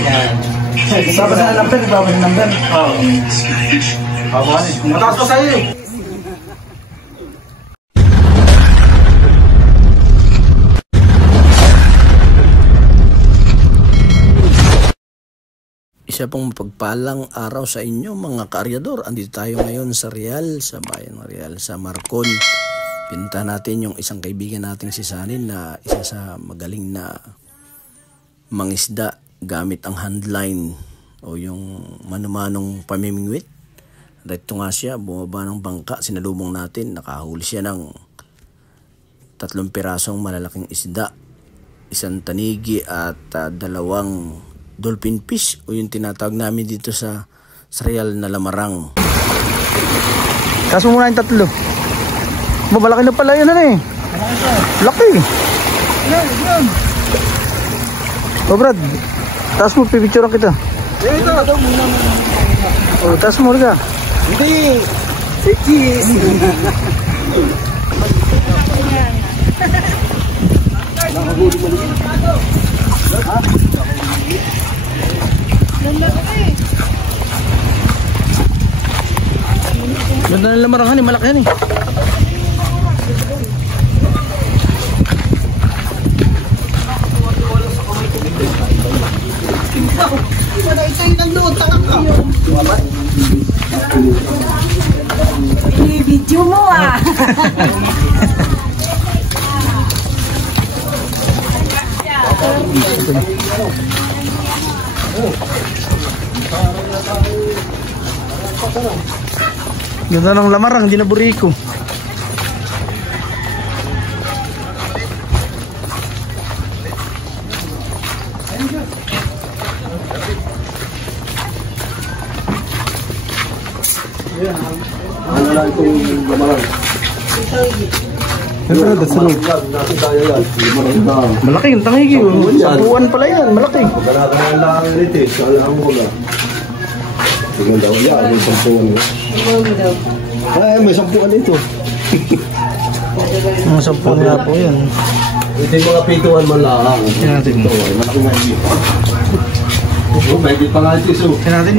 Yan. Baba sa number, baba sa number. Oo. Baba ni. Mataas pa sa'yo eh. Isa pong mapagpalang araw sa inyo mga kaaryador. Andito tayo ngayon sa Real, sa bayan ng Real, sa Marcon. Pinunta natin yung isang kaibigan nating si Sanin na isa sa magaling na mangisda gamit ang handline o yung manumanong pamimingwit. Dito nga siya, bumaba ng bangka, sinalubong natin, nakahuli siya ng 3 pirasong malalaking isda, 1 tanigi at 2 dolphin fish o yung tinatawag namin dito sa Real na lamarang. Taas mo muna yung 3. Mabalaki na pala yun eh. Laki. Yan. O Brad, taas mo, pipicturean kita. Ito muna. O, taas mo ulit ka. Hindi. Cheese. Nakahuli mo rin. Ha? Ganda ng lamarangan eh, malaki yan eh. I-video mo ah. Ganda ng lamarang, hindi na buriko. Ano lang itong lamarang? Malaki yung tangigi. Sabuan pala yan, malaki. Magkakaroon lang ulit eh. Sa alam ko ba? Tingnan daw yan, may 10 Ay, may 10 dito. Mga 10 nga po yan. Ito yung mga pituan man lang. Yan natin. Ito ay malaki na hindi. May pa nga ito. Yan natin.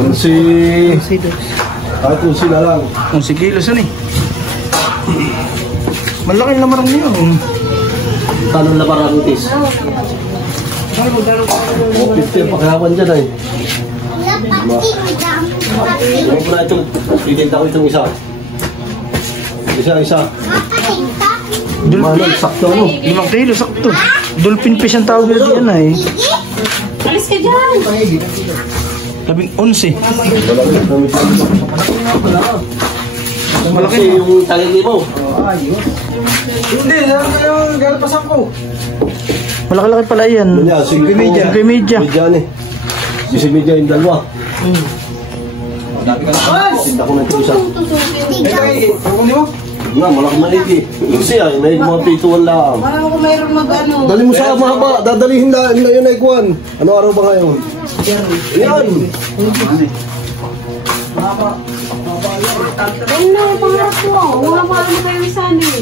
11. Kahit 11 na lang. 11 kilos yan eh. Malaki yung lamarang niyo. Talong lamarang itis. O 50 pakayawan dyan ay. Huwag mo na itong, titinta ko itong isa. Isa. Manon, sakto ano? 5 kilo, sakto. Dolphin fish ang tawag nila diyan ay. Alis ka dyan. 11. Malaki yung taligi mo. Hindi, yung galapasan ko. Malaki-laki pala yan. Medya. Medya ni. Si Medya yung 2. Tinta ko na ito isa. Malaki maliki. Yung siya, may mga pituan lang. Parang kung mayroon mag-ano. Dali mo sa mahaba, dadalihin na yun na ikuan. Ano araw ba ngayon? Yan. Ayun na, pangarap ko. Wala pa alam kayo isani.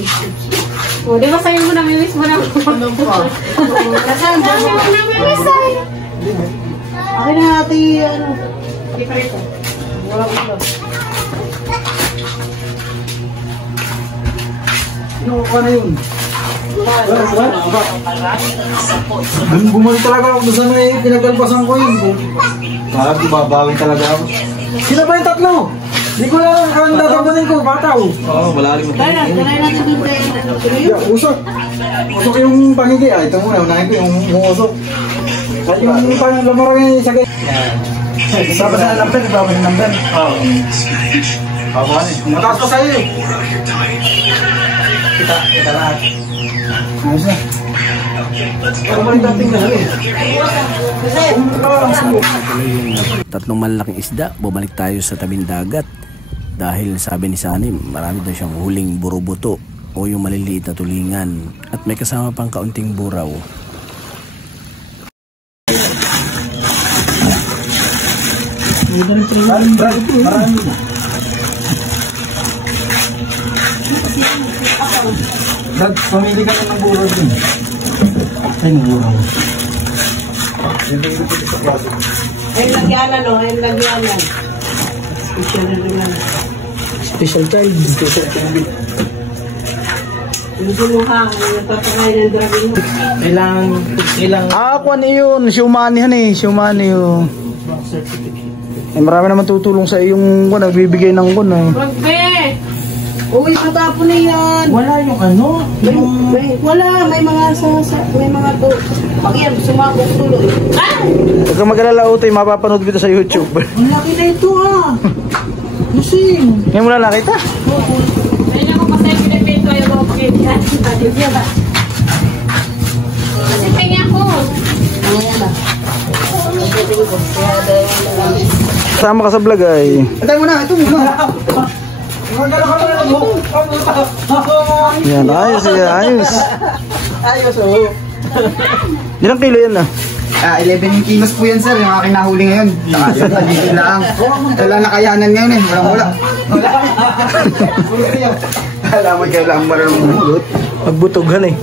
O, di ba sa'yo mo namimiss mo na? Nasaan? Dami mo namimiss ay. Akin na natin, ano. Hindi pa rin ito. Wala ko ito. Ano ka na yun? Bumalik talaga ako sa may pinagkalpasan ko yun. Parang babawi talaga ako. Sila ba yung 3? Hindi ko lang ang dadamdamin ko, bataw. Oo, wala rin mo. Kaya natin doon tayo. Usok. Usok yung pangigi. Ito muna, unahin ko yung usok. At yung lamarang yung isa kayo. Baba sa number, baba sa number. Oo. Baba ni. Mataas pa sa'yo eh. Kita lahat. Ayos na. Ano ba yung dating na rin? 3 malalaking isda, bumalik tayo sa tabing dagat. Dahil sabi ni Sanim, marami daw siyang huling burubuto o yung maliliit na tulingan at may kasama pang kaunting buraw. Pamili ka na ng buraw din. Ay, buraw. Ay, lagyanan, no? Ay, lagyanan. Special na naman. Special child. Special child. Yung sumuhang, nagpapakain ng dragon mo. Ilang... kuwan yun. Siumanihan eh. Siumani yun. Eh, marami naman tutulong sa iyong kuwan. Nagbibigay ng kuwan eh. Magbe! Uy, patapon na yan. Wala yung ano? Wala, may mga may mga to. Pag yan, sumabog tuloy. Ah! Huwag kang mag-alala, Utoy. Mapapanood kita sa YouTube. Ang laki na ito ah. Lusing. Ngayon mo lang nakita? Ayun ako kasi pinipito yung mga pagkaibigan. Kasi tingin ako. Ayan ba? Sama ka sa vlog ay. Atay mo na, ito muna. Yan, ayos yan, ayos. Ayos, oh. Ilang kilo yan ah? 11 kilos po yan, sir, yung aking nahuli ngayon. Saka yun, nandito lang. Wala nakayanan ngayon eh, wala. Alaman kailangan marunong mulot. Magbutughan eh.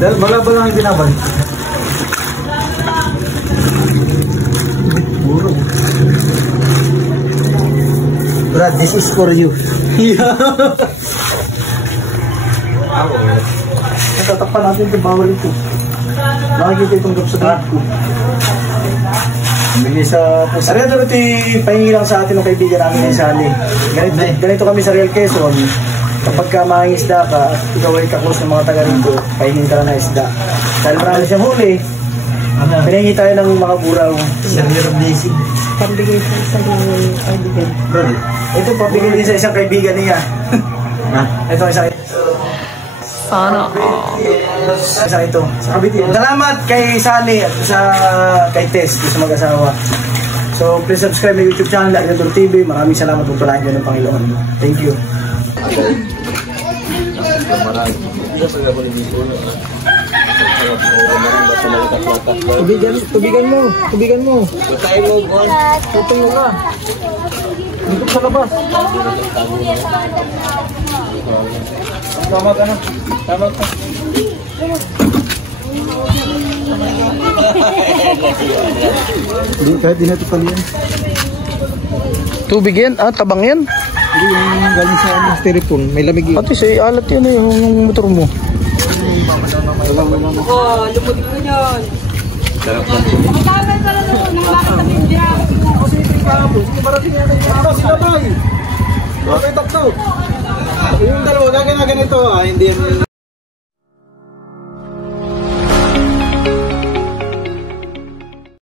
Dahil bala lang yung binabal. Brad, this is for you. Natatakpan natin ito, bawal ito. Nakikita itong gap sa dad ko. Bigay sa... Ariyan na ito, pahingi lang sa atin ng kaibigan namin sa Sally. Ganito kami sa Real Quezon. Kapag ka mangingisda ka, ikaw ay kaklos ng mga taga rito, pahingin ka lang na isda. Dahil marami siyang huli, pinahingi tayo ng mga buraw. Server blessing. Pambigay sa isang kaibigan. Ito, pabigay din sa isang kaibigan niya. Ito, isang Sana. Isa ito. Sa Cavite. Salamat kay Sally at kay Tess, sa mag-asawa. So, please subscribe my YouTube channel, Agriculture TV. Maraming salamat po pala ng Panginoon. Thank you. Tubigan mo. Tutong mo ka. Dito sa labas. Tama ka. Hindi, kahit di natin pala yan. Tubig yan? Tabang yan? Hindi, yung galing sa styrofoam. May lamig yun. Ate, say alat yun eh, yung motor mo. Lumod ko yun. Magkabal ka lang nung bakit na bibya. Kasi ito kahapon, hindi marating yan. Ito, sila tayo. Okay, takto. Yung dalawa, ganito, hindi